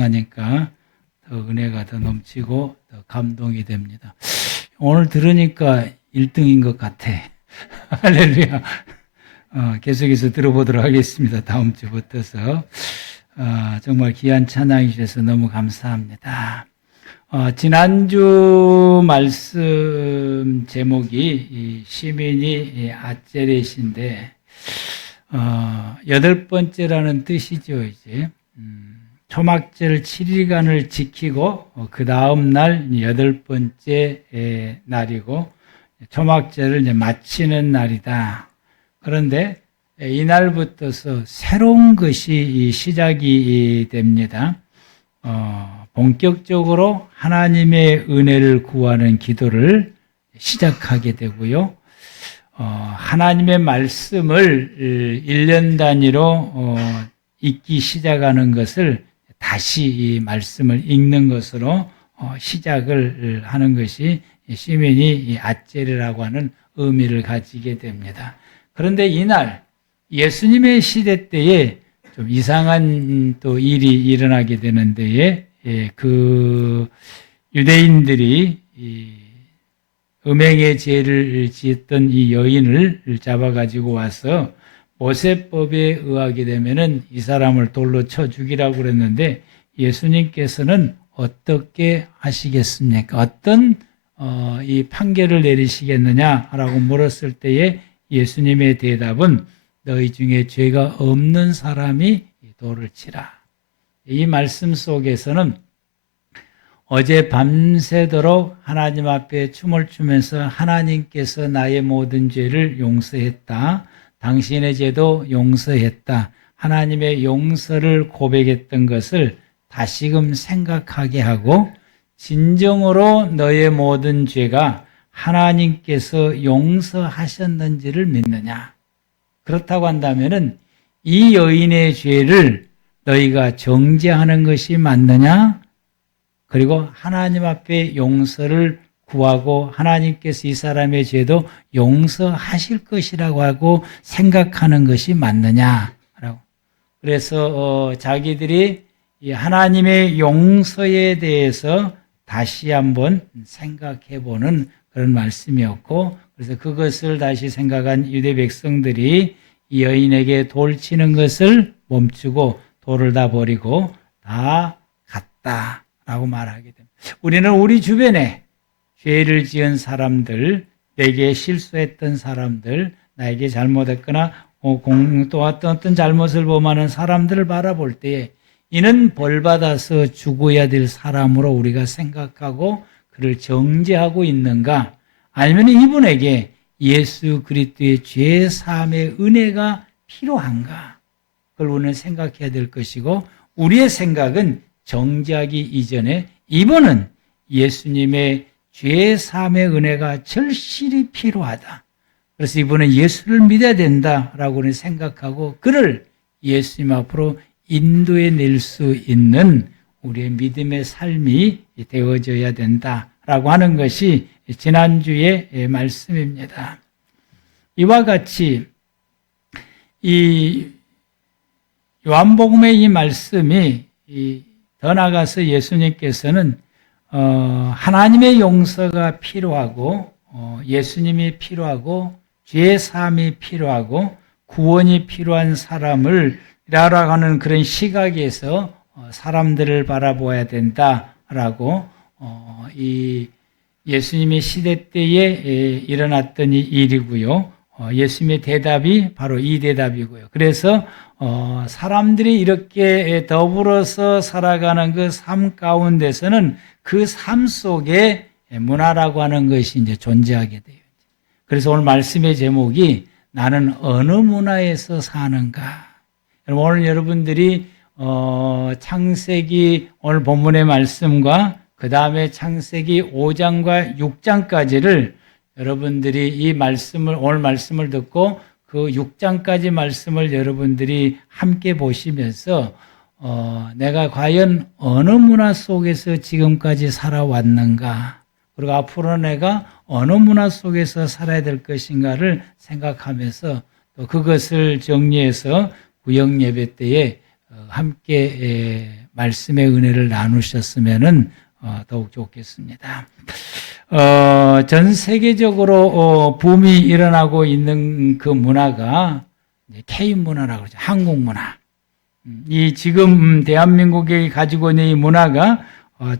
하니까 더 은혜가 더 넘치고 더 감동이 됩니다. 오늘 들으니까 1등인 것 같아. 할렐루야. 계속해서 들어보도록 하겠습니다. 다음 주부터서. 정말 귀한 찬양해 주셔서 너무 감사합니다. 지난주 말씀 제목이 시민이 아제렛인데, 8번째라는 뜻이죠, 이제. 초막절 7일간을 지키고, 그 다음날 8번째 날이고, 초막절을 이제 마치는 날이다. 그런데 이날부터서 새로운 것이 시작이 됩니다. 본격적으로 하나님의 은혜를 구하는 기도를 시작하게 되고요. 하나님의 말씀을 1년 단위로 읽기 시작하는 것을 다시 이 말씀을 읽는 것으로 시작을 하는 것이 시민이 아제렛이라고 하는 의미를 가지게 됩니다. 그런데 이날 예수님의 시대 때에 좀 이상한 또 일이 일어나게 되는 데에 그 유대인들이 음행의 죄를 지었던 이 여인을 잡아가지고 와서 모세법에 의하게 되면은 이 사람을 돌로 쳐 죽이라고 그랬는데 예수님께서는 어떻게 하시겠습니까? 어떤 이 판결을 내리시겠느냐라고 물었을 때에 예수님의 대답은 너희 중에 죄가 없는 사람이 돌을 치라. 이 말씀 속에서는 어제 밤새도록 하나님 앞에 춤을 추면서 하나님께서 나의 모든 죄를 용서했다. 당신의 죄도 용서했다. 하나님의 용서를 고백했던 것을 다시금 생각하게 하고 진정으로 너의 모든 죄가 하나님께서 용서하셨는지를 믿느냐? 그렇다고 한다면은 이 여인의 죄를 너희가 정죄하는 것이 맞느냐? 그리고 하나님 앞에 용서를 구하고 하나님께서 이 사람의 죄도 용서하실 것이라고 하고 생각하는 것이 맞느냐라고. 그래서 자기들이 이 하나님의 용서에 대해서 다시 한번 생각해보는 그런 말씀이었고, 그래서 그것을 다시 생각한 유대 백성들이 이 여인에게 돌 치는 것을 멈추고 돌을 다 버리고 다 갔다라고 말하게 됩니다. 우리는 우리 주변에 죄를 지은 사람들, 내게 실수했던 사람들, 나에게 잘못했거나 또 어떤 잘못을 범하는 사람들을 바라볼 때에 이는 벌받아서 죽어야 될 사람으로 우리가 생각하고 그를 정죄하고 있는가? 아니면 이분에게 예수 그리스도의 죄 사함의 은혜가 필요한가? 그걸 우리는 생각해야 될 것이고, 우리의 생각은 정죄하기 이전에 이분은 예수님의 죄 사함의 은혜가 절실히 필요하다. 그래서 이분은 예수를 믿어야 된다라고 생각하고 그를 예수님 앞으로 인도해 낼 수 있는 우리의 믿음의 삶이 되어져야 된다라고 하는 것이 지난주의 말씀입니다. 이와 같이 이 요한복음의 이 말씀이 더 나아가서 예수님께서는 하나님의 용서가 필요하고 예수님이 필요하고 죄 사함이 필요하고 구원이 필요한 사람을 라라고 그런 시각에서 사람들을 바라보아야 된다라고 이 예수님의 시대 때에 일어났던 이 일이고요. 예수님의 대답이 바로 이 대답이고요. 그래서 사람들이 이렇게 더불어서 살아가는 그 삶 가운데서는 그 삶 속에 문화라고 하는 것이 이제 존재하게 돼요. 그래서 오늘 말씀의 제목이 나는 어느 문화에서 사는가? 오늘 여러분들이 창세기 오늘 본문의 말씀과 그 다음에 창세기 5장과 6장까지를 여러분들이 이 말씀을 오늘 말씀을 듣고 그 6장까지 말씀을 여러분들이 함께 보시면서 내가 과연 어느 문화 속에서 지금까지 살아왔는가, 그리고 앞으로 내가 어느 문화 속에서 살아야 될 것인가를 생각하면서 또 그것을 정리해서 구역 예배 때에 함께 말씀의 은혜를 나누셨으면은 더욱 좋겠습니다. 전 세계적으로 붐이 일어나고 있는 그 문화가 K 문화라고 그러죠. 한국 문화. 이 지금 대한민국이 가지고 있는 이 문화가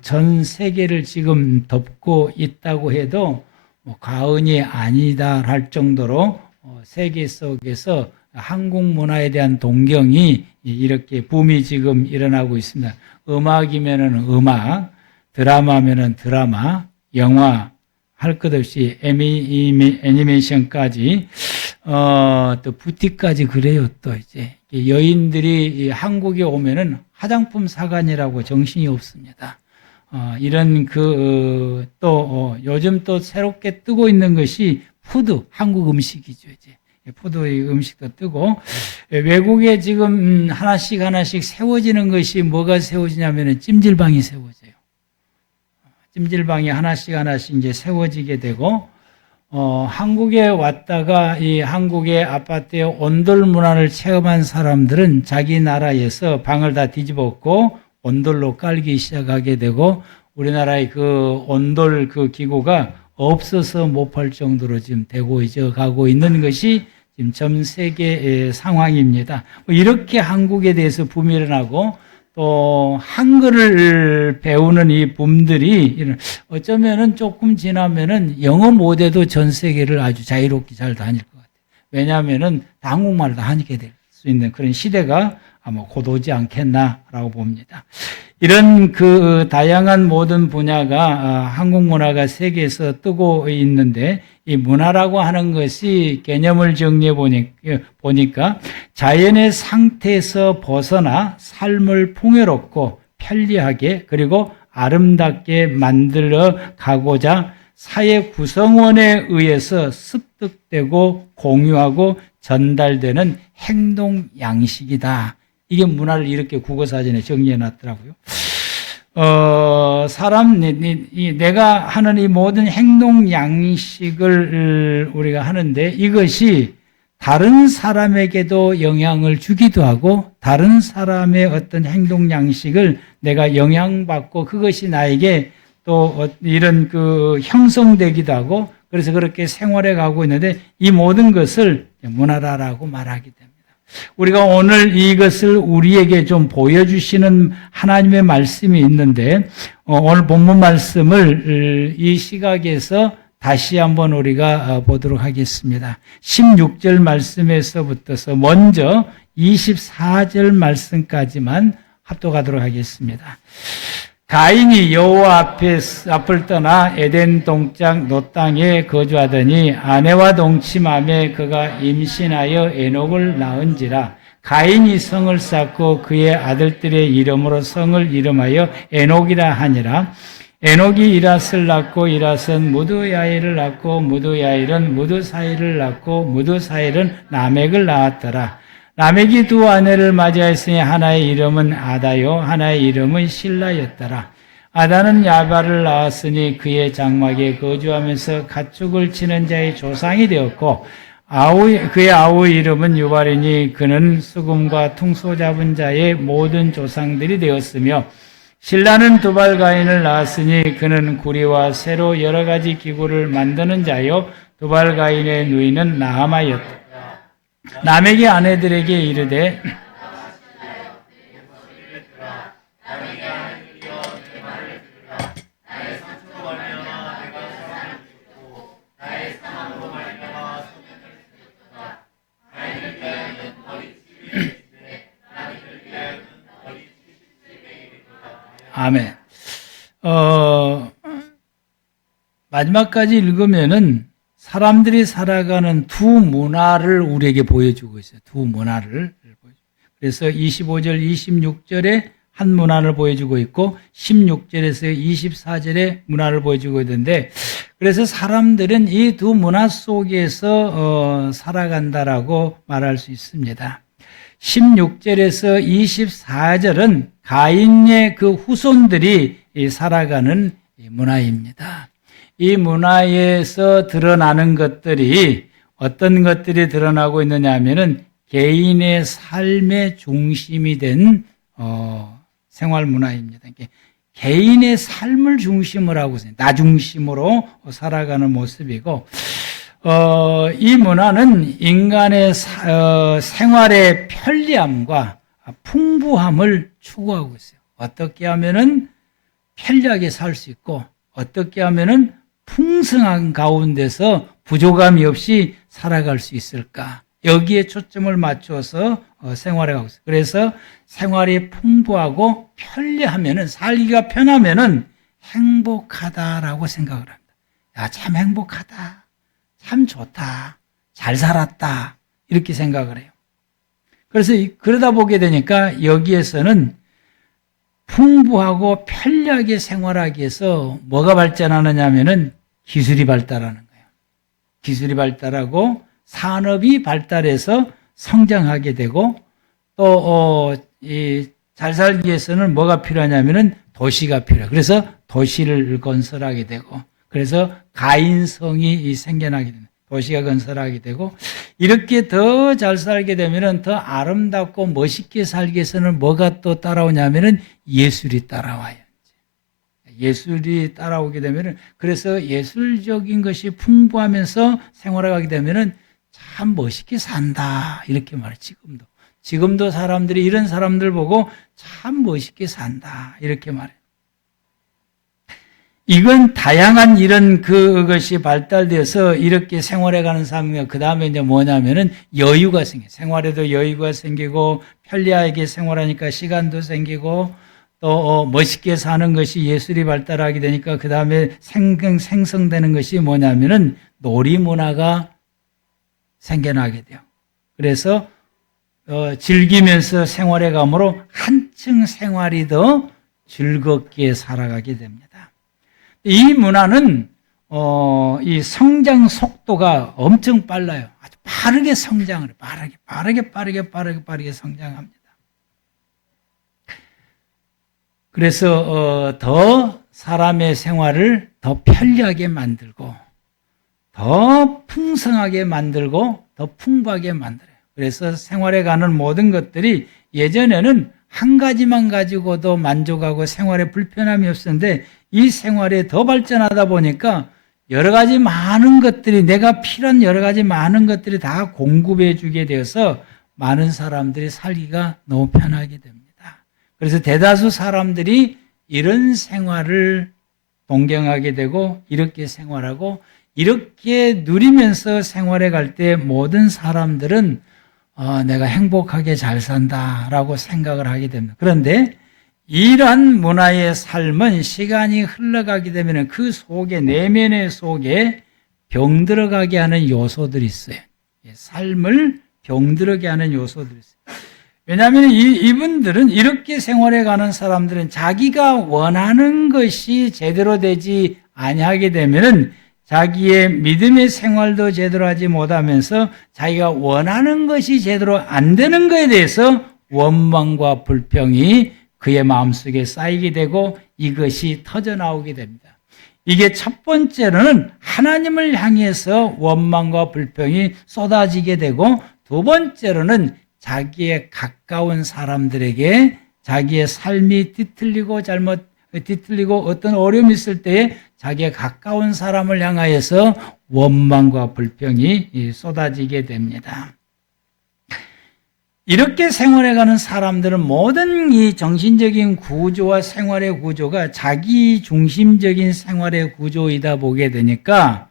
전 세계를 지금 덮고 있다고 해도 과언이 아니다 할 정도로 세계 속에서 한국 문화에 대한 동경이 이렇게 붐이 지금 일어나고 있습니다. 음악이면은 음악, 드라마면은 드라마, 영화, 할 것 없이 애니메이션까지, 또 뷰티까지 그래요. 또 이제 여인들이 한국에 오면은 화장품 사관이라고 정신이 없습니다. 이런 요즘 또 새롭게 뜨고 있는 것이 푸드, 한국 음식이죠. 이제 푸드의 음식도 뜨고, 외국에 지금 하나씩 세워지는 것이 뭐가 세워지냐면은 찜질방이 세워져요. 찜질방이 하나씩 이제 세워지게 되고, 한국에 왔다가 이 한국의 아파트의 온돌 문화를 체험한 사람들은 자기 나라에서 방을 다 뒤집었고 온돌로 깔기 시작하게 되고, 우리나라의 그 온돌 그 기구가 없어서 못 팔 정도로 지금 되고 가고 있는 것이 지금 전 세계의 상황입니다. 이렇게 한국에 대해서 붐이 일어나고, 또 한글을 배우는 이 붐들이 어쩌면은 조금 지나면은 영어 못해도 전 세계를 아주 자유롭게 잘 다닐 것 같아요. 왜냐하면은 한국말을 다 하게 될 수 있는 그런 시대가 아마 곧 오지 않겠나라고 봅니다. 이런 그 다양한 모든 분야가 한국 문화가 세계에서 뜨고 있는데, 이 문화라고 하는 것이 개념을 정리해 보니까 자연의 상태에서 벗어나 삶을 풍요롭고 편리하게 그리고 아름답게 만들어 가고자 사회 구성원에 의해서 습득되고 공유하고 전달되는 행동 양식이다. 이게 문화를 이렇게 국어사전에 정리해 놨더라고요. 내가 하는 이 모든 행동 양식을 우리가 하는데, 이것이 다른 사람에게도 영향을 주기도 하고, 다른 사람의 어떤 행동 양식을 내가 영향받고 그것이 나에게 또 이런 그 형성되기도 하고, 그래서 그렇게 생활해 가고 있는데, 이 모든 것을 문화라고 말하게 됩니다. 우리가 오늘 이것을 우리에게 좀 보여주시는 하나님의 말씀이 있는데, 오늘 본문 말씀을 이 시각에서 다시 한번 우리가 보도록 하겠습니다. 16절 말씀에서부터서 먼저 24절 말씀까지만 합독하도록 하겠습니다. 가인이 여호와 앞을 떠나 에덴 동쪽 놋 땅에 거주하더니 아내와 동침함에 그가 임신하여 에녹을 낳은지라. 가인이 성을 쌓고 그의 아들들의 이름으로 성을 이름하여 에녹이라 하니라. 에녹이 이랏을 낳고 이랏은 무드야일을 낳고 무드야일은 무드사일을 낳고 무드사일은 라멕을 낳았더라. 라멕이 두 아내를 맞이하였으니 하나의 이름은 아다요 하나의 이름은 실라였더라. 아다는 야발을 낳았으니 그의 장막에 거주하면서 가축을 치는 자의 조상이 되었고, 그의 아우의 이름은 유발이니 그는 수금과 퉁소 잡은 자의 모든 조상들이 되었으며, 실라는 두발가인을 낳았으니 그는 구리와 쇠로 여러 가지 기구를 만드는 자요 두발가인의 누이는 나아마였다. 라멕이 아내들에게 이르되 아멘. 마지막까지 읽으면은 사람들이 살아가는 두 문화를 우리에게 보여주고 있어요. 두 문화를. 그래서 25절, 26절에 한 문화를 보여주고 있고 16절에서 24절에 문화를 보여주고 있는데, 그래서 사람들은 이 두 문화 속에서 살아간다라고 말할 수 있습니다. 16절에서 24절은 가인의 그 후손들이 살아가는 문화입니다. 이 문화에서 드러나는 것들이 어떤 것들이 드러나고 있느냐 하면은 개인의 삶의 중심이 된 생활 문화입니다. 개인의 삶을 중심으로 하고 나 중심으로 살아가는 모습이고, 이 문화는 인간의 생활의 편리함과 풍부함을 추구하고 있어요. 어떻게 하면은 편리하게 살 수 있고, 어떻게 하면은 풍성한 가운데서 부족함이 없이 살아갈 수 있을까? 여기에 초점을 맞춰서 생활해 가고 있어요. 그래서 생활이 풍부하고 편리하면은, 살기가 편하면은 행복하다라고 생각을 합니다. 야, 참 행복하다. 참 좋다. 잘 살았다. 이렇게 생각을 해요. 그래서 그러다 보게 되니까 여기에서는 풍부하고 편리하게 생활하기 위해서 뭐가 발전하느냐 하면은 기술이 발달하는 거예요. 기술이 발달하고 산업이 발달해서 성장하게 되고, 또 잘 살기 위해서는 뭐가 필요하냐면은 도시가 필요해요. 그래서 도시를 건설하게 되고, 그래서 가인성이 생겨나게 됩니다. 도시가 건설하게 되고, 이렇게 더 잘 살게 되면은 더 아름답고 멋있게 살기 위해서는 뭐가 또 따라오냐면은 예술이 따라와요. 예술이 따라오게 되면은, 그래서 예술적인 것이 풍부하면서 생활하게 되면은 참 멋있게 산다. 이렇게 말해요. 지금도 사람들이 이런 사람들 보고 참 멋있게 산다. 이렇게 말해요. 이건 다양한 이런 그것이 발달돼서 이렇게 생활해가는 사람이고, 그 다음에 이제 뭐냐면은 여유가 생겨요. 생활에도 여유가 생기고, 편리하게 생활하니까 시간도 생기고, 또 멋있게 사는 것이 예술이 발달하게 되니까 그 다음에 생성되는 것이 뭐냐면은 놀이문화가 생겨나게 돼요. 그래서 즐기면서 생활해감으로 한층 생활이 더 즐겁게 살아가게 됩니다. 이 문화는 이 성장 속도가 엄청 빨라요. 아주 빠르게 성장을 빠르게 성장합니다. 그래서 더 사람의 생활을 더 편리하게 만들고, 더 풍성하게 만들고, 더 풍부하게 만들어요. 그래서 생활에 가는 모든 것들이 예전에는 한 가지만 가지고도 만족하고 생활에 불편함이 없었는데, 이 생활이 더 발전하다 보니까 여러 가지 많은 것들이, 내가 필요한 여러 가지 많은 것들이 다 공급해 주게 되어서 많은 사람들이 살기가 너무 편하게 됩니다. 그래서 대다수 사람들이 이런 생활을 동경하게 되고, 이렇게 생활하고, 이렇게 누리면서 생활해 갈 때 모든 사람들은 내가 행복하게 잘 산다라고 생각을 하게 됩니다. 그런데 이러한 문화의 삶은 시간이 흘러가게 되면 그 속에, 내면의 속에 병들어가게 하는 요소들이 있어요. 삶을 병들어게 하는 요소들이 있어요. 왜냐하면 이분들은, 이렇게 생활해 가는 사람들은 자기가 원하는 것이 제대로 되지 아니하게 되면은 자기의 믿음의 생활도 제대로 하지 못하면서 자기가 원하는 것이 제대로 안 되는 것에 대해서 원망과 불평이 그의 마음속에 쌓이게 되고 이것이 터져나오게 됩니다. 이게 첫 번째로는 하나님을 향해서 원망과 불평이 쏟아지게 되고, 두 번째로는 자기의 가까운 사람들에게 자기의 삶이 뒤틀리고 어떤 어려움이 있을 때에 자기의 가까운 사람을 향하여서 원망과 불평이 쏟아지게 됩니다. 이렇게 생활해가는 사람들은 모든 이 정신적인 구조와 생활의 구조가 자기 중심적인 생활의 구조이다 보게 되니까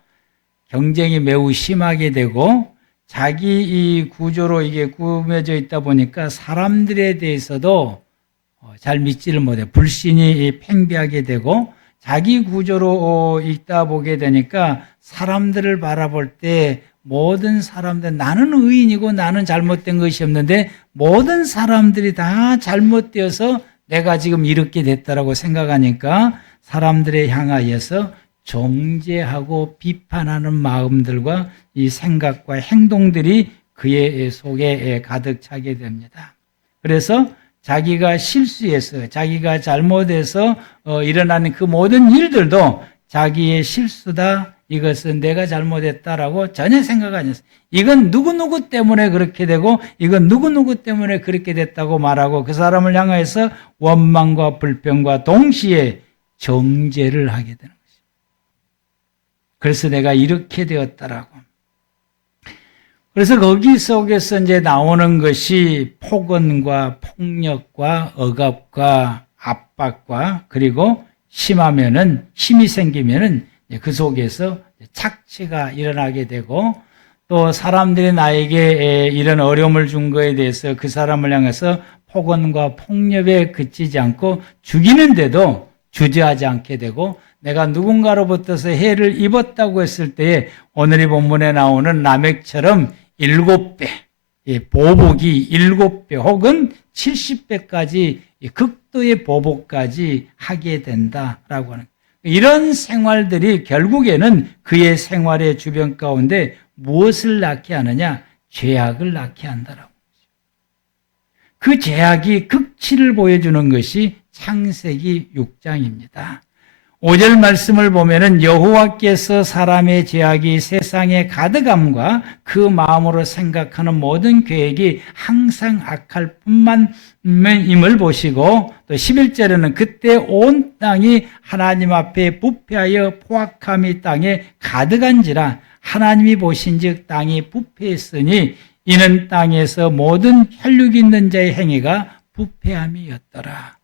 경쟁이 매우 심하게 되고, 자기 이 구조로 이게 꾸며져 있다 보니까 사람들에 대해서도 잘 믿지를 못해. 불신이 팽배하게 되고, 자기 구조로 있다 보게 되니까 사람들을 바라볼 때 모든 사람들, 나는 의인이고 나는 잘못된 것이 없는데 모든 사람들이 다 잘못되어서 내가 지금 이렇게 됐다라고 생각하니까 사람들에 향하여서 정죄하고 비판하는 마음들과 이 생각과 행동들이 그의 속에 가득 차게 됩니다. 그래서 자기가 실수해서, 자기가 잘못해서 일어나는 그 모든 일들도 자기의 실수다, 이것은 내가 잘못했다라고 전혀 생각 안 했어요. 이건 누구누구 때문에 그렇게 되고 이건 누구누구 때문에 그렇게 됐다고 말하고 그 사람을 향해서 원망과 불평과 동시에 정죄를 하게 되는 것입니다. 그래서 내가 이렇게 되었다라고. 그래서 거기 속에서 이제 나오는 것이 폭언과 폭력과 억압과 압박과 그리고 힘이 생기면은 그 속에서 착취가 일어나게 되고 또 사람들이 나에게 이런 어려움을 준 거에 대해서 그 사람을 향해서 폭언과 폭력에 그치지 않고 죽이는데도 주저하지 않게 되고 내가 누군가로부터서 해를 입었다고 했을 때에 오늘 이 본문에 나오는 라멕처럼 7배, 보복이 7배 혹은 70배까지 극도의 보복까지 하게 된다라고 하는 이런 생활들이 결국에는 그의 생활의 주변 가운데 무엇을 낳게 하느냐? 죄악을 낳게 한다라고. 그 죄악이 극치를 보여주는 것이 창세기 6장입니다. 5절 말씀을 보면은 여호와께서 사람의 죄악이 세상에 가득함과 그 마음으로 생각하는 모든 계획이 항상 악할 뿐만임을 보시고 또 11절에는 그때 온 땅이 하나님 앞에 부패하여 포악함이 땅에 가득한지라 하나님이 보신즉 땅이 부패했으니 이는 땅에서 모든 혈육 있는 자의 행위가 부패함이었더라.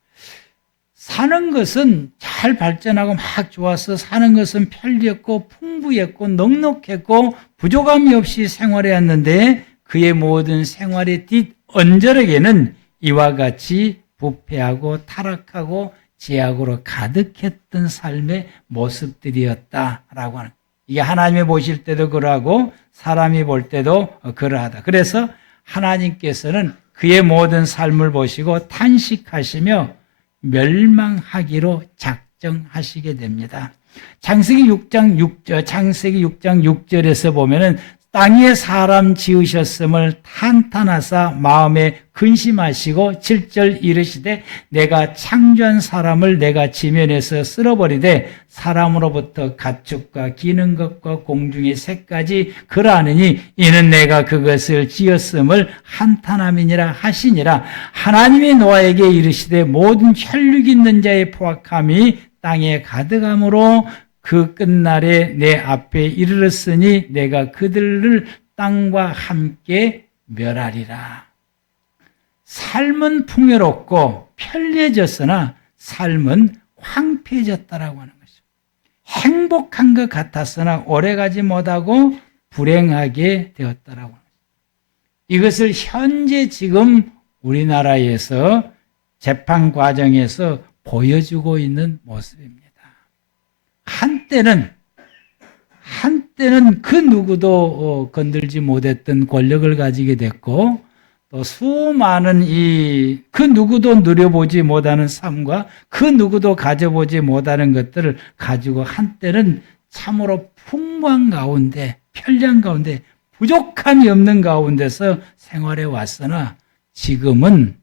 사는 것은 잘 발전하고 막 좋아서 사는 것은 편리했고 풍부했고 넉넉했고 부족함이 없이 생활해왔는데 그의 모든 생활의 뒷언저력에는 이와 같이 부패하고 타락하고 죄악으로 가득했던 삶의 모습들이었다라고 하는 이게 하나님이 보실 때도 그러하고 사람이 볼 때도 그러하다. 그래서 하나님께서는 그의 모든 삶을 보시고 탄식하시며 멸망하기로 작정하시게 됩니다. 창세기 6장 6절에서 보면은 땅 위에 사람 지으셨음을 탄탄하사 마음에 근심하시고 7절 이르시되 내가 창조한 사람을 내가 지면에서 쓸어버리되 사람으로부터 가축과 기는 것과 공중의 새까지 그러하느니 이는 내가 그것을 지었음을 한탄함이니라 하시니라. 하나님이 노아에게 이르시되 모든 혈육 있는 자의 포악함이 땅에 가득함으로 그 끝날에 내 앞에 이르렀으니 내가 그들을 땅과 함께 멸하리라. 삶은 풍요롭고 편리해졌으나 삶은 황폐해졌다라고 하는 것이죠. 행복한 것 같았으나 오래가지 못하고 불행하게 되었다라고 하는 것이죠. 이것을 현재 지금 우리나라에서 재판 과정에서 보여주고 있는 모습입니다. 한때는 그 누구도 건들지 못했던 권력을 가지게 됐고 또 수많은 그 누구도 누려보지 못하는 삶과 그 누구도 가져보지 못하는 것들을 가지고 한때는 참으로 풍부한 가운데 편리한 가운데 부족함이 없는 가운데서 생활해 왔으나 지금은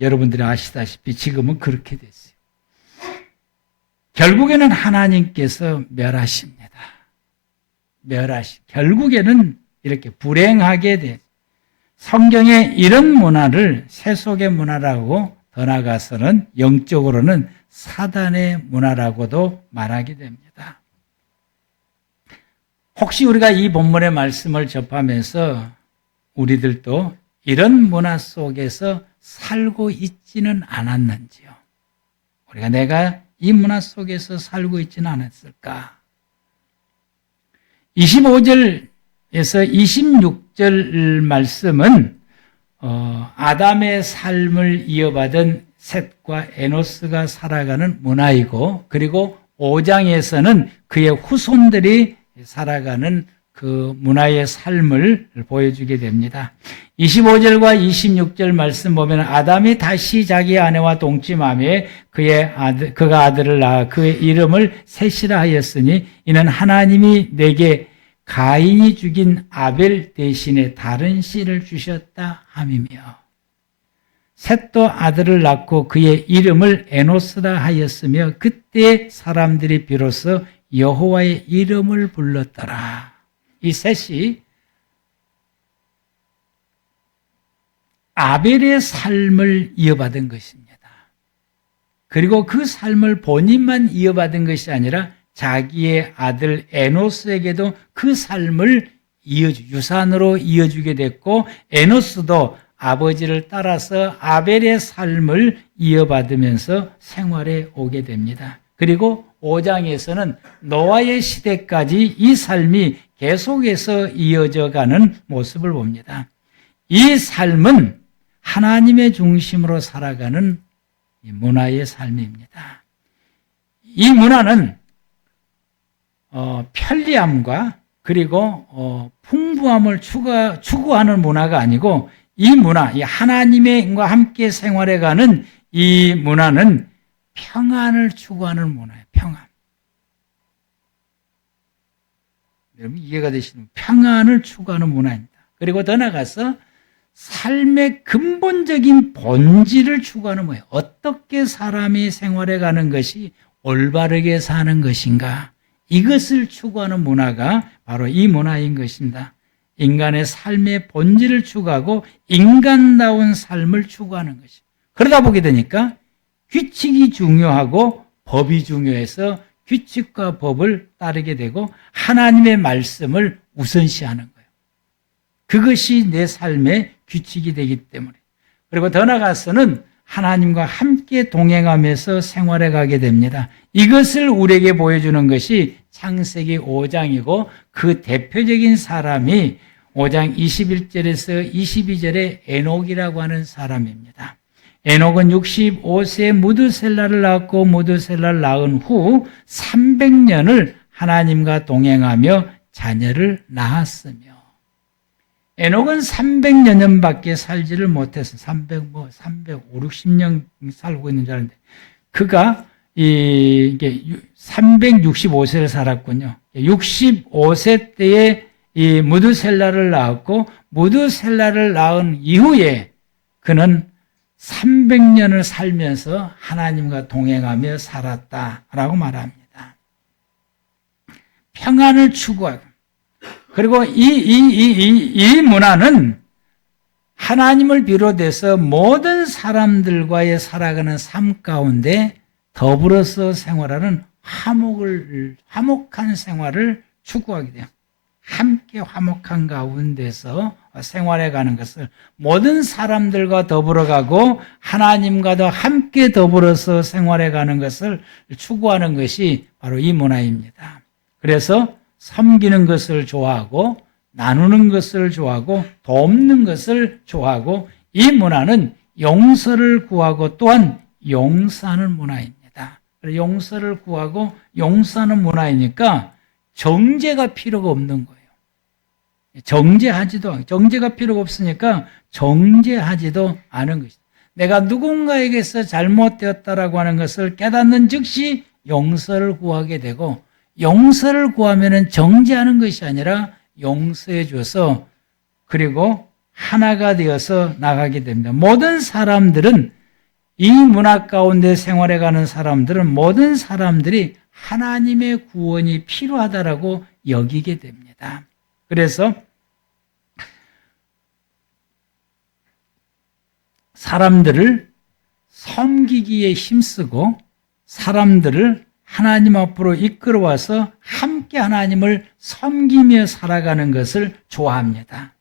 여러분들이 아시다시피 지금은 그렇게 됐어요. 결국에는 하나님께서 멸하십니다. 결국에는 이렇게 불행하게 돼. 성경에 이런 문화를 세속의 문화라고 더 나아가서는 영적으로는 사단의 문화라고도 말하게 됩니다. 혹시 우리가 이 본문의 말씀을 접하면서 우리들도 이런 문화 속에서 살고 있지는 않았는지요? 내가 이 문화 속에서 살고 있지는 않았을까? 25절에서 26절 말씀은 아담의 삶을 이어받은 셋과 에노스가 살아가는 문화이고 그리고 5장에서는 그의 후손들이 살아가는 그 문화의 삶을 보여주게 됩니다. 25절과 26절 말씀 보면 아담이 다시 자기 아내와 동침하며 그가 아들을 낳아 그의 이름을 셋이라 하였으니 이는 하나님이 내게 가인이 죽인 아벨 대신에 다른 씨를 주셨다 함이며 셋도 아들을 낳고 그의 이름을 에노스라 하였으며 그때 사람들이 비로소 여호와의 이름을 불렀더라. 이 셋이 아벨의 삶을 이어받은 것입니다. 그리고 그 삶을 본인만 이어받은 것이 아니라 자기의 아들 에노스에게도 그 삶을 유산으로 이어주게 됐고, 에노스도 아버지를 따라서 아벨의 삶을 이어받으면서 생활해 오게 됩니다. 그리고 5장에서는 노아의 시대까지 이 삶이 계속해서 이어져 가는 모습을 봅니다. 이 삶은 하나님의 중심으로 살아가는 문화의 삶입니다. 이 문화는 편리함과 그리고 풍부함을 추구하는 문화가 아니고, 이 문화, 이 하나님과 함께 생활해가는 이 문화는 평안을 추구하는 문화예요. 평안. 여러분 이해가 되시는 평안을 추구하는 문화입니다. 그리고 더 나아가서 삶의 근본적인 본질을 추구하는 거예요. 어떻게 사람이 생활해가는 것이 올바르게 사는 것인가, 이것을 추구하는 문화가 바로 이 문화인 것입니다. 인간의 삶의 본질을 추구하고 인간다운 삶을 추구하는 것이죠. 그러다 보게 되니까 규칙이 중요하고 법이 중요해서 규칙과 법을 따르게 되고 하나님의 말씀을 우선시하는 거예요. 그것이 내 삶의 규칙이 되기 때문에. 그리고 더 나아가서는 하나님과 함께 동행하면서 생활해 가게 됩니다. 이것을 우리에게 보여주는 것이 창세기 5장이고, 그 대표적인 사람이 5장 21절에서 22절에 에녹이라고 하는 사람입니다. 에녹은 65세에 무드셀라를 낳았고, 무드셀라를 낳은 후 300년을 하나님과 동행하며 자녀를 낳았으며, 에녹은 300여 년밖에 살지를 못해서 350년 살고 있는 줄 알았는데, 그가 이게 365세를 살았군요. 65세 때에 이 무드셀라를 낳았고, 무드셀라를 낳은 이후에 그는 300년을 살면서 하나님과 동행하며 살았다라고 말합니다. 평안을 추구하고, 그리고 이 문화는 하나님을 비롯해서 모든 사람들과의 살아가는 삶 가운데 더불어서 생활하는 화목한 생활을 추구하게 돼요. 함께 화목한 가운데서 생활해 가는 것을, 모든 사람들과 더불어 가고 하나님과도 함께 더불어서 생활해 가는 것을 추구하는 것이 바로 이 문화입니다. 그래서 섬기는 것을 좋아하고, 나누는 것을 좋아하고, 돕는 것을 좋아하고, 이 문화는 용서를 구하고 또한 용서하는 문화입니다. 용서를 구하고 용서하는 문화이니까 정죄가 필요가 없는 거예요. 정죄가 필요가 없으니까 정죄하지도 않은 것이다. 내가 누군가에게서 잘못되었다라고 하는 것을 깨닫는 즉시 용서를 구하게 되고, 용서를 구하면은 정죄하는 것이 아니라 용서해 줘서 그리고 하나가 되어서 나가게 됩니다. 모든 사람들은, 이 문화 가운데 생활해가는 사람들은 모든 사람들이 하나님의 구원이 필요하다라고 여기게 됩니다. 그래서 사람들을 섬기기에 힘쓰고 사람들을 하나님 앞으로 이끌어와서 함께 하나님을 섬기며 살아가는 것을 좋아합니다.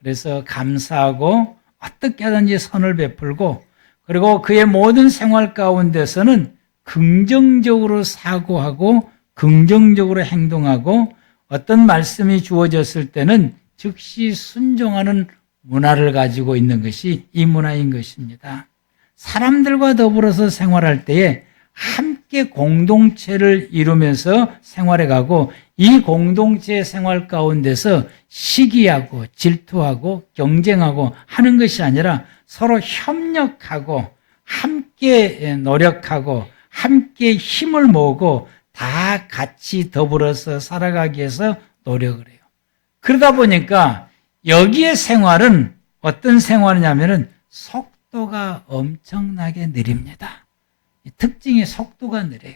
그래서 감사하고 어떻게 하든지 선을 베풀고, 그리고 그의 모든 생활 가운데서는 긍정적으로 사고하고 긍정적으로 행동하고, 어떤 말씀이 주어졌을 때는 즉시 순종하는 문화를 가지고 있는 것이 이 문화인 것입니다. 사람들과 더불어서 생활할 때에 함께 공동체를 이루면서 생활해가고, 이 공동체 생활 가운데서 시기하고 질투하고 경쟁하고 하는 것이 아니라 서로 협력하고 함께 노력하고 함께 힘을 모으고 다 같이 더불어서 살아가기 위해서 노력을 해요. 그러다 보니까 여기에 생활은 어떤 생활이냐면은 속 속도가 엄청나게 느립니다. 특징이 속도가 느려요.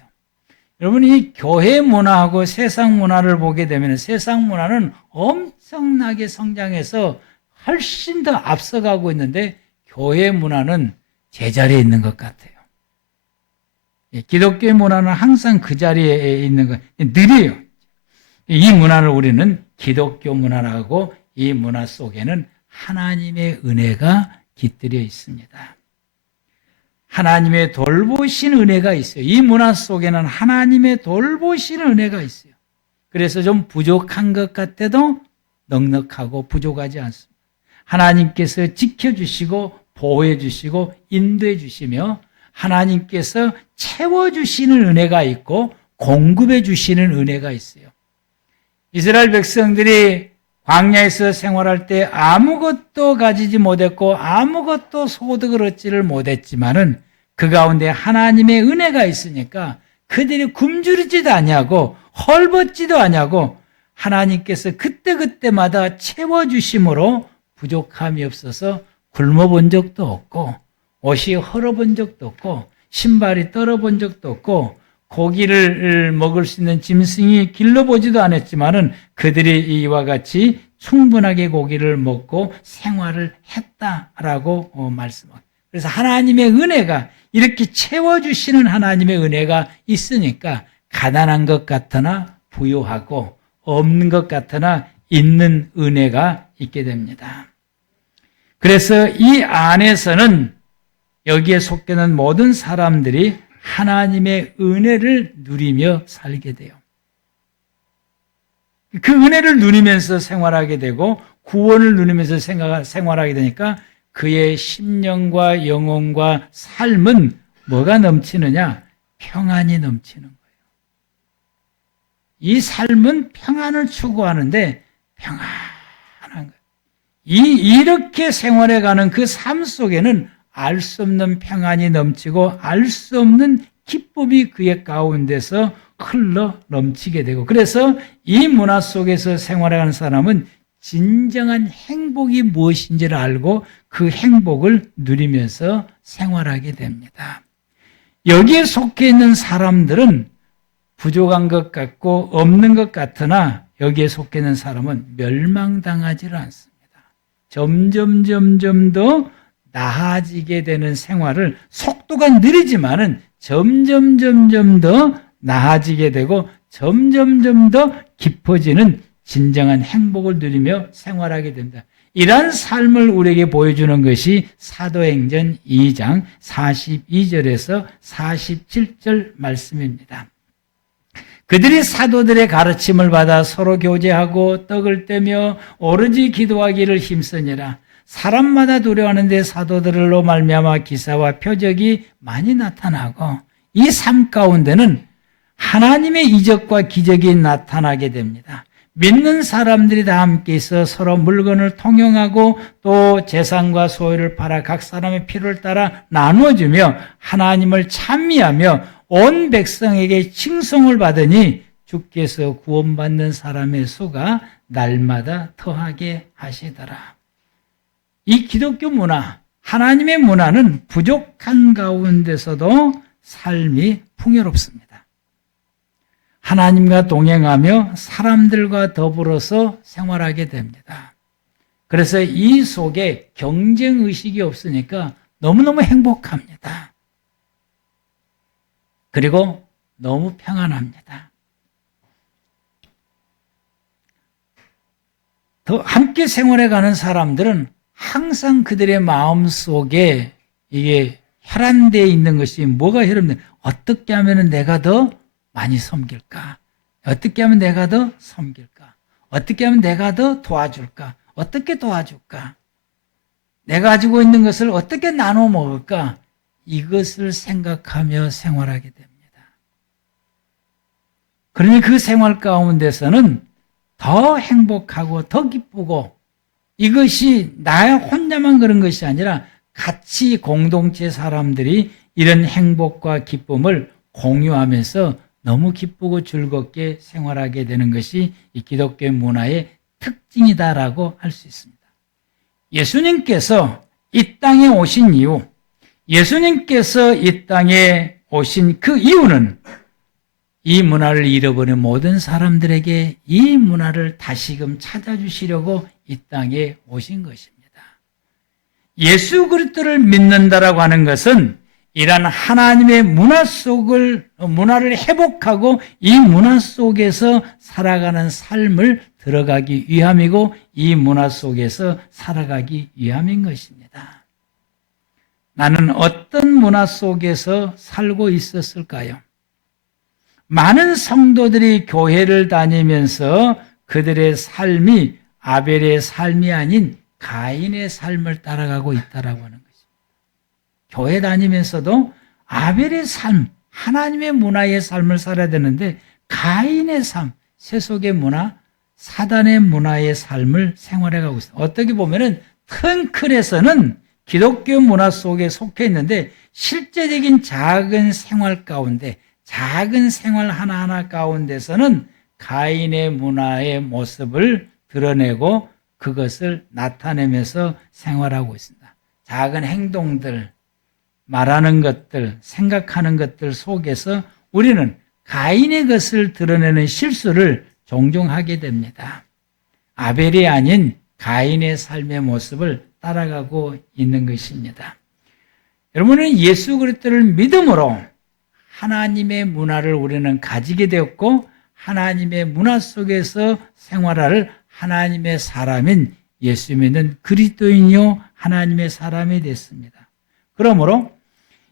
여러분이 교회 문화하고 세상 문화를 보게 되면 세상 문화는 엄청나게 성장해서 훨씬 더 앞서가고 있는데 교회 문화는 제자리에 있는 것 같아요. 기독교 문화는 항상 그 자리에 있는 것, 느려요. 이 문화를 우리는 기독교 문화라고, 이 문화 속에는 하나님의 은혜가 깃들여 있습니다. 하나님의 돌보신 은혜가 있어요. 이 문화 속에는 하나님의 돌보신 은혜가 있어요. 그래서 좀 부족한 것 같아도 넉넉하고 부족하지 않습니다. 하나님께서 지켜주시고 보호해 주시고 인도해 주시며 하나님께서 채워주시는 은혜가 있고 공급해 주시는 은혜가 있어요. 이스라엘 백성들이 광야에서 생활할 때 아무것도 가지지 못했고 아무것도 소득을 얻지를 못했지만은 그 가운데 하나님의 은혜가 있으니까 그들이 굶주리지도 아니하고 헐벗지도 아니하고 하나님께서 그때그때마다 채워주심으로 부족함이 없어서 굶어본 적도 없고 옷이 헐어본 적도 없고 신발이 떨어본 적도 없고 고기를 먹을 수 있는 짐승이 길러보지도 않았지만은 그들이 이와 같이 충분하게 고기를 먹고 생활을 했다라고 말씀합니다. 그래서 하나님의 은혜가 이렇게 채워주시는 하나님의 은혜가 있으니까 가난한 것 같으나 부유하고 없는 것 같으나 있는 은혜가 있게 됩니다. 그래서 이 안에서는 여기에 속되는 모든 사람들이 하나님의 은혜를 누리며 살게 돼요. 그 은혜를 누리면서 생활하게 되고 구원을 누리면서 생활하게 되니까 그의 심령과 영혼과 삶은 뭐가 넘치느냐? 평안이 넘치는 거예요. 이 삶은 평안을 추구하는데 평안한 거예요. 이렇게 생활해가는 그 삶 속에는 알 수 없는 평안이 넘치고 알 수 없는 기쁨이 그의 가운데서 흘러 넘치게 되고, 그래서 이 문화 속에서 생활하는 사람은 진정한 행복이 무엇인지를 알고 그 행복을 누리면서 생활하게 됩니다. 여기에 속해 있는 사람들은 부족한 것 같고 없는 것 같으나 여기에 속해 있는 사람은 멸망당하지를 않습니다. 점점 더 나아지게 되는 생활을, 속도가 느리지만은 점점 더 나아지게 되고 점점 더 깊어지는 진정한 행복을 누리며 생활하게 됩니다. 이러한 삶을 우리에게 보여주는 것이 사도행전 2장 42절에서 47절 말씀입니다. 그들이 사도들의 가르침을 받아 서로 교제하고 떡을 떼며 오로지 기도하기를 힘쓰니라. 사람마다 두려워하는데 사도들로 말미암아 기사와 표적이 많이 나타나고 이 삶 가운데는 하나님의 이적과 기적이 나타나게 됩니다. 믿는 사람들이 다 함께 있어 서로 물건을 통용하고 또 재산과 소유를 팔아 각 사람의 필요를 따라 나누어주며 하나님을 찬미하며 온 백성에게 칭송을 받으니 주께서 구원받는 사람의 수가 날마다 더하게 하시더라. 이 기독교 문화, 하나님의 문화는 부족한 가운데서도 삶이 풍요롭습니다. 하나님과 동행하며 사람들과 더불어서 생활하게 됩니다. 그래서 이 속에 경쟁의식이 없으니까 너무너무 행복합니다. 그리고 너무 평안합니다. 더 함께 생활해가는 사람들은 항상 그들의 마음 속에 이게 혈안되어 있는 것이, 뭐가 혈안돼? 어떻게 하면 내가 더 많이 섬길까? 어떻게 하면 내가 더 섬길까? 어떻게 하면 내가 더 도와줄까? 어떻게 도와줄까? 내가 가지고 있는 것을 어떻게 나눠 먹을까? 이것을 생각하며 생활하게 됩니다. 그러니 그 생활 가운데서는 더 행복하고 더 기쁘고, 이것이 나 혼자만 그런 것이 아니라 같이 공동체 사람들이 이런 행복과 기쁨을 공유하면서 너무 기쁘고 즐겁게 생활하게 되는 것이 이 기독교 문화의 특징이다라고 할 수 있습니다. 예수님께서 이 땅에 오신 이유, 예수님께서 이 땅에 오신 그 이유는 이 문화를 잃어버린 모든 사람들에게 이 문화를 다시금 찾아주시려고 이 땅에 오신 것입니다. 예수 그리스도를 믿는다라고 하는 것은 이러한 하나님의 문화를 회복하고 이 문화 속에서 살아가는 삶을 들어가기 위함이고 이 문화 속에서 살아가기 위함인 것입니다. 나는 어떤 문화 속에서 살고 있었을까요? 많은 성도들이 교회를 다니면서 그들의 삶이 아벨의 삶이 아닌 가인의 삶을 따라가고 있다라고 하는 것입니다. 교회 다니면서도 아벨의 삶, 하나님의 문화의 삶을 살아야 되는데 가인의 삶, 세속의 문화, 사단의 문화의 삶을 생활해가고 있습니다. 어떻게 보면은 큰 틀에서는 기독교 문화 속에 속해 있는데 실제적인 작은 생활 가운데 작은 생활 하나하나 가운데서는 가인의 문화의 모습을 드러내고 그것을 나타내면서 생활하고 있습니다. 작은 행동들, 말하는 것들, 생각하는 것들 속에서 우리는 가인의 것을 드러내는 실수를 종종 하게 됩니다. 아벨이 아닌 가인의 삶의 모습을 따라가고 있는 것입니다. 여러분은 예수 그리스도를 믿음으로 하나님의 문화를 우리는 가지게 되었고 하나님의 문화 속에서 생활할 하나님의 사람인 예수 믿는 그리스도인이요 하나님의 사람이 됐습니다. 그러므로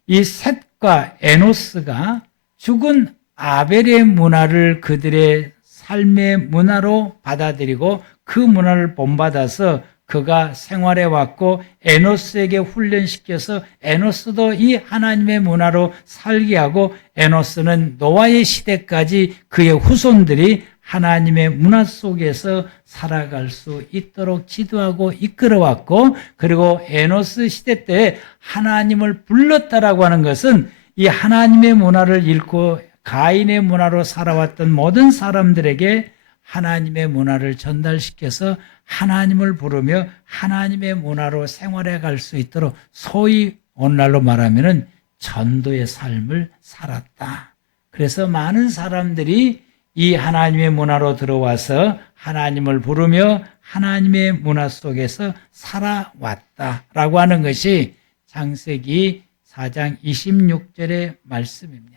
이 셋과 에노스가 죽은 아벨의 문화를 그들의 삶의 문화로 받아들이고 그 문화를 본받아서 그가 생활해 왔고 에노스에게 훈련시켜서 에노스도 이 하나님의 문화로 살게 하고 에노스는 노아의 시대까지 그의 후손들이 하나님의 문화 속에서 살아갈 수 있도록 지도하고 이끌어왔고 그리고 에노스 시대 때 하나님을 불렀다라고 하는 것은 이 하나님의 문화를 잃고 가인의 문화로 살아왔던 모든 사람들에게 하나님의 문화를 전달시켜서 하나님을 부르며 하나님의 문화로 생활해 갈 수 있도록 소위 오늘날로 말하면 전도의 삶을 살았다. 그래서 많은 사람들이 이 하나님의 문화로 들어와서 하나님을 부르며 하나님의 문화 속에서 살아왔다라고 하는 것이 창세기 4장 26절의 말씀입니다.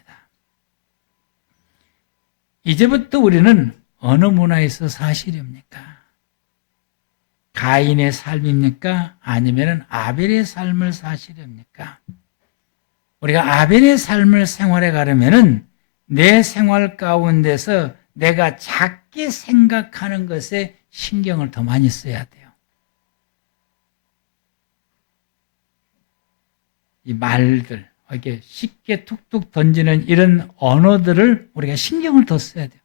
이제부터 우리는 어느 문화에서 사시렵니까? 가인의 삶입니까? 아니면 아벨의 삶을 사시렵니까? 우리가 아벨의 삶을 생활해 가려면은 내 생활 가운데서 내가 작게 생각하는 것에 신경을 더 많이 써야 돼요. 이 말들, 이렇게 쉽게 툭툭 던지는 이런 언어들을 우리가 신경을 더 써야 돼요.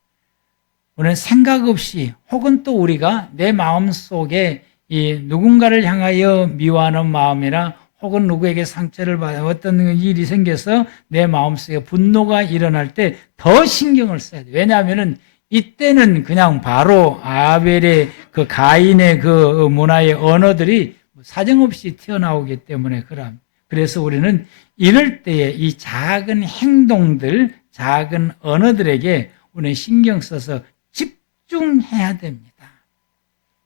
우리는 생각 없이 혹은 또 우리가 내 마음 속에 이 누군가를 향하여 미워하는 마음이나 혹은 누구에게 상처를 받아 어떤 일이 생겨서 내 마음속에 분노가 일어날 때 더 신경을 써야 돼요. 왜냐하면은 이때는 그냥 바로 아벨의 그 가인의 그 문화의 언어들이 사정없이 튀어나오기 때문에 그래서 우리는 이럴 때에 이 작은 행동들, 작은 언어들에게 우리는 신경 써서 집중해야 됩니다.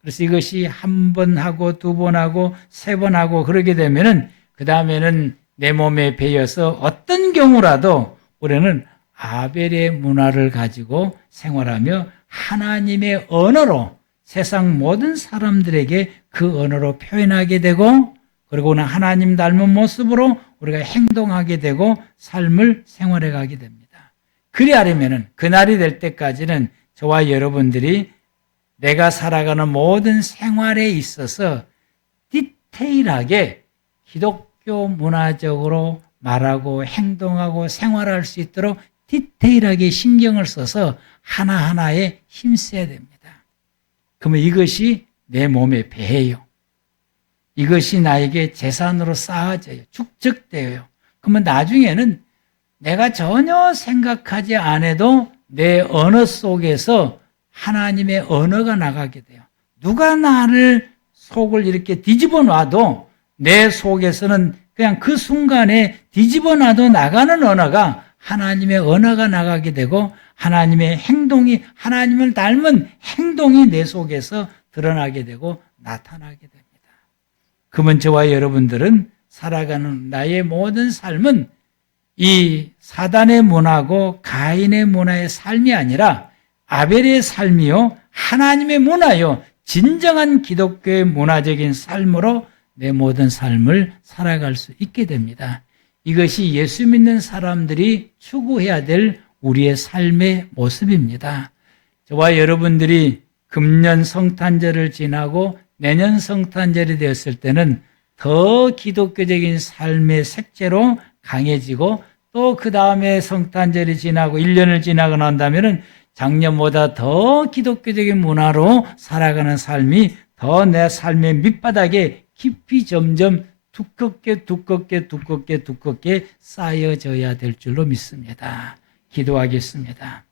그래서 이것이 한 번 하고 두 번 하고 세 번 하고 그러게 되면은 그 다음에는 내 몸에 배어서 어떤 경우라도 우리는 아벨의 문화를 가지고 생활하며 하나님의 언어로 세상 모든 사람들에게 그 언어로 표현하게 되고 그리고는 하나님 닮은 모습으로 우리가 행동하게 되고 삶을 생활해 가게 됩니다. 그리하려면은 그날이 될 때까지는 저와 여러분들이 내가 살아가는 모든 생활에 있어서 디테일하게 기독교 문화적으로 말하고 행동하고 생활할 수 있도록 디테일하게 신경을 써서 하나하나에 힘써야 됩니다. 그러면 이것이 내 몸에 배해요. 이것이 나에게 재산으로 쌓아져요. 축적돼요. 그러면 나중에는 내가 전혀 생각하지 않아도 내 언어 속에서 하나님의 언어가 나가게 돼요. 누가 나를 속을 이렇게 뒤집어 놔도 내 속에서는 그냥 그 순간에 뒤집어 놔도 나가는 언어가 하나님의 언어가 나가게 되고 하나님의 행동이 하나님을 닮은 행동이 내 속에서 드러나게 되고 나타나게 됩니다. 그러면 저와 여러분들은 살아가는 나의 모든 삶은 이 사단의 문화고 가인의 문화의 삶이 아니라 아벨의 삶이요 하나님의 문화요 진정한 기독교의 문화적인 삶으로 내 모든 삶을 살아갈 수 있게 됩니다. 이것이 예수 믿는 사람들이 추구해야 될 우리의 삶의 모습입니다. 저와 여러분들이 금년 성탄절을 지나고 내년 성탄절이 되었을 때는 더 기독교적인 삶의 색채로 강해지고 또 그 다음에 성탄절이 지나고 1년을 지나고 난다면 작년보다 더 기독교적인 문화로 살아가는 삶이 더 내 삶의 밑바닥에 깊이 점점 두껍게 쌓여져야 될 줄로 믿습니다. 기도하겠습니다.